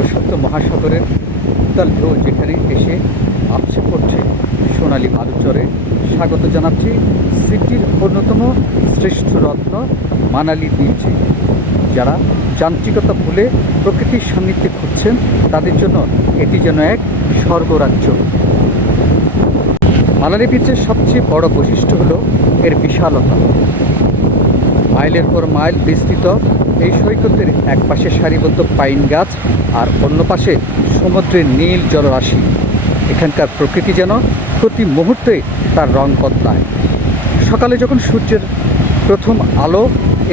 প্রশান্ত মহাসাগরের উত্তাল ঢেউ যেখানে এসে আপসে পড়ছে সোনালী বালুচরে স্বাগত জানাচ্ছি সিটির অন্যতম শ্রেষ্ঠ রত্ন মানালি বিচে। যারা যান্ত্রিকতা ভুলে প্রকৃতির সান্নিধ্যে খুঁজছেন তাদের জন্য এটি যেন এক স্বর্গরাজ্য। মানালি বিচের সবচেয়ে বড় বৈশিষ্ট্য হলো এর বিশালতা। মাইলের পর মাইল বিস্তৃত এই সৈকতের এক পাশে সারিবদ্ধ পাইন গাছ আর অন্য পাশে সমুদ্রের নীল জলরাশি। এখানকার প্রকৃতি যেন প্রতি মুহূর্তে তার রং বদলায়। সকালে যখন সূর্যের প্রথম আলো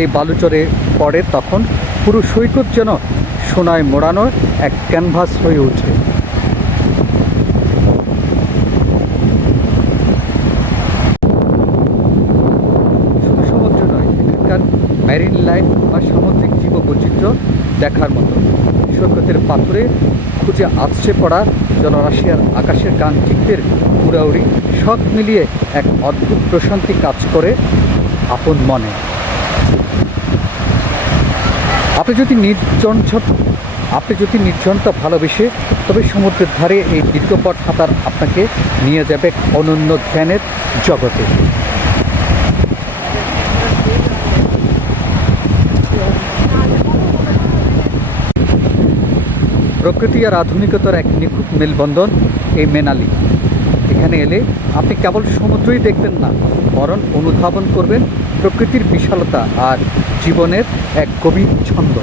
এই বালুচরে পড়ে তখন পুরো সৈকত যেন সোনায় মোড়ানো এক ক্যানভাস হয়ে ওঠে। শুধু সমুদ্র নয়, এখানকার ম্যারিন লাইফ বা সামুদ্রিক জীববৈচিত্র্য দেখার মতো। সৈকতের পাথরে খুঁজে আছড়ে পড়া জলরাশি আর আকাশের গানচিত্রের উড়াউড়ি সব মিলিয়ে এক অদ্ভুত প্রশান্তি কাজ করে আপন মনে। আপনি যদি নির্জনতা ভালোবেসে তবে সমুদ্রের ধারে এই দীর্ঘপথ সাঁতার আপনাকে নিয়ে যাবে অনন্য জ্ঞানের জগতে। প্রকৃতি আর আধুনিকতার এক নিখুঁত মেলবন্ধন এই মানালি। এখানে এলে আপনি কেবল সমুদ্রই দেখবেন না, বরং অনুধাবন করবেন প্রকৃতির বিশালতা আর জীবনের এক গভীর ছন্দ।